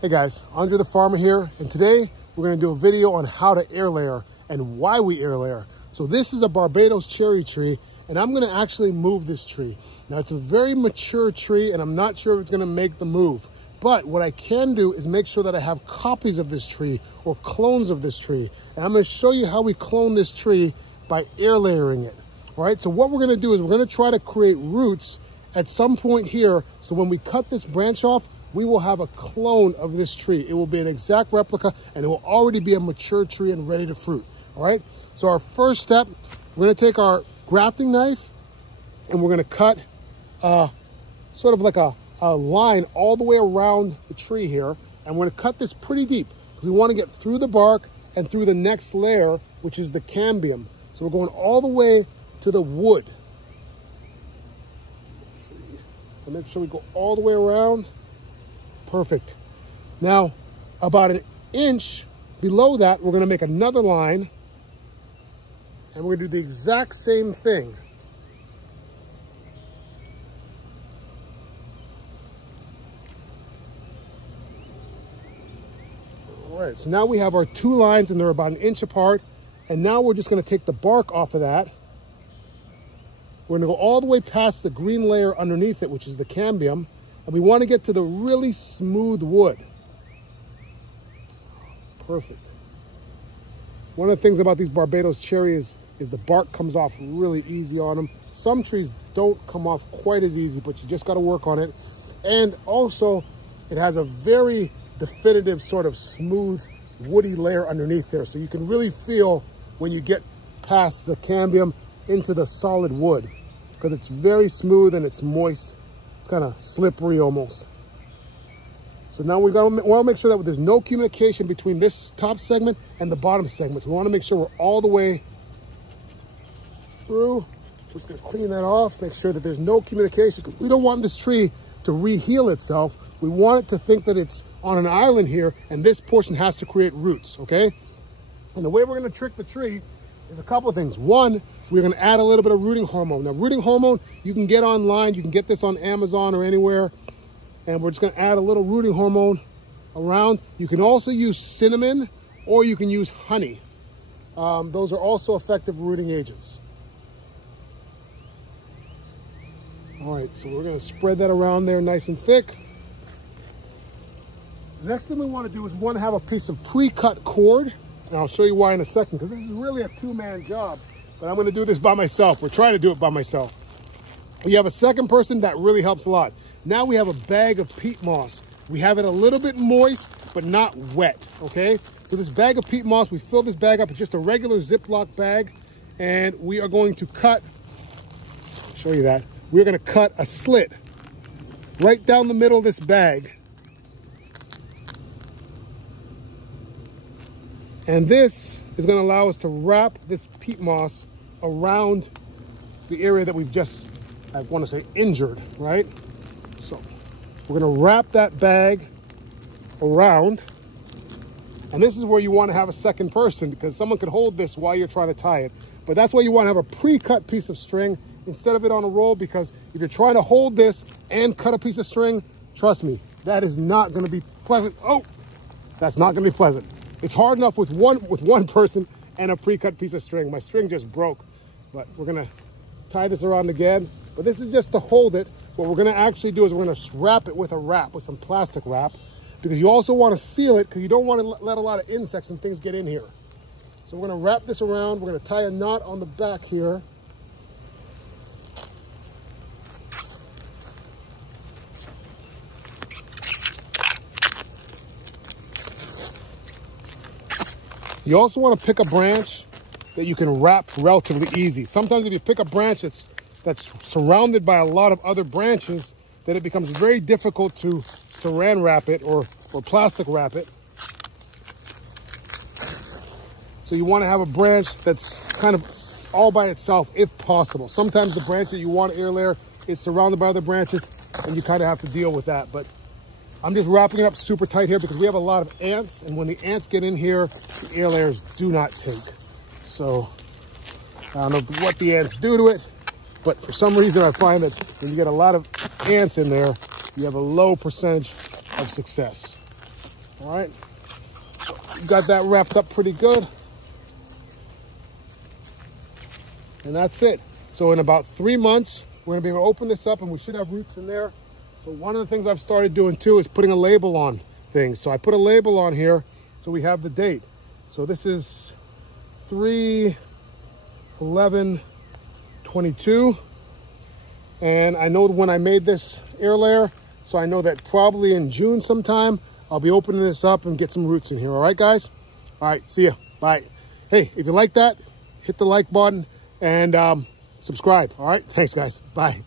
Hey guys, Andrethefarmer here, and today we're going to do a video on how to air layer and why we air layer. So this is a Barbados cherry tree, and I'm going to actually move this tree. Now it's a very mature tree, and I'm not sure if it's going to make the move. But what I can do is make sure that I have copies of this tree or clones of this tree. And I'm going to show you how we clone this tree by air layering it. All right, so what we're going to do is we're going to try to create roots at some point here. So when we cut this branch off, we will have a clone of this tree. It will be an exact replica, and it will already be a mature tree and ready to fruit. All right, so our first step, we're going to take our grafting knife and we're going to cut sort of like a line all the way around the tree here. And we're going to cut this pretty deep because we want to get through the bark and through the next layer, which is the cambium. So we're going all the way to the wood. So make sure we go all the way around. Perfect. Now, about an inch below that, we're going to make another line, and we're going to do the exact same thing. All right, so now we have our two lines, and they're about an inch apart, and now we're just going to take the bark off of that. We're going to go all the way past the green layer underneath it, which is the cambium. And we want to get to the really smooth wood. Perfect. One of the things about these Barbados cherries is the bark comes off really easy on them. Some trees don't come off quite as easy, but you just got to work on it. And also, it has a very definitive sort of smooth woody layer underneath there. So you can really feel when you get past the cambium into the solid wood, because it's very smooth and it's moist. Kind of slippery almost. So now we want to make sure that there's no communication between this top segment and the bottom segment. So we want to make sure we're all the way through. Just going to clean that off, make sure that there's no communication. We don't want this tree to re-heal itself. We want it to think that it's on an island here, and this portion has to create roots, okay? And the way we're going to trick the tree is a couple of things. One, we're going to add a little bit of rooting hormone. Now, rooting hormone, you can get online. You can get this on Amazon or anywhere. And we're just going to add a little rooting hormone around. You can also use cinnamon, or you can use honey. Those are also effective rooting agents. All right, so we're going to spread that around there nice and thick. The next thing we want to do is we want to have a piece of pre-cut cord. And I'll show you why in a second, because this is really a two-man job. But I'm going to do this by myself. We're trying to do it by myself. We have a second person that really helps a lot. Now we have a bag of peat moss. We have it a little bit moist, but not wet, okay? So this bag of peat moss, we fill this bag up with just a regular Ziploc bag, and we are going to cut, I'll show you that. We're going to cut a slit right down the middle of this bag. And this is going to allow us to wrap this peat moss around the area that we've just, I want to say, injured, right? So we're going to wrap that bag around. And this is where you want to have a second person, because someone could hold this while you're trying to tie it. But that's why you want to have a pre-cut piece of string instead of it on a roll, because if you're trying to hold this and cut a piece of string, trust me, that is not going to be pleasant. Oh, that's not going to be pleasant. It's hard enough with one person and a pre-cut piece of string. My string just broke, but we're gonna tie this around again. But this is just to hold it. What we're gonna actually do is we're gonna wrap it with a wrap, with some plastic wrap, because you also wanna seal it, because you don't wanna let a lot of insects and things get in here. So we're gonna wrap this around. We're gonna tie a knot on the back here. You also want to pick a branch that you can wrap relatively easy. Sometimes if you pick a branch that's surrounded by a lot of other branches, then it becomes very difficult to saran wrap it or plastic wrap it. So you want to have a branch that's kind of all by itself if possible. Sometimes the branch that you want to air layer is surrounded by other branches, and you kind of have to deal with that. But I'm just wrapping it up super tight here because we have a lot of ants, and when the ants get in here, the air layers do not take. So I don't know what the ants do to it, but for some reason I find that when you get a lot of ants in there, you have a low percentage of success. All right, got that wrapped up pretty good. And that's it. So in about 3 months, we're gonna be able to open this up and we should have roots in there. So one of the things I've started doing too is putting a label on things. So I put a label on here so we have the date. So this is 3/11/22. And I know when I made this Airlayer, so I know that probably in June sometime, I'll be opening this up and get some roots in here. All right, guys? All right, see ya. Bye. Hey, if you like that, hit the like button and subscribe. All right, thanks, guys. Bye.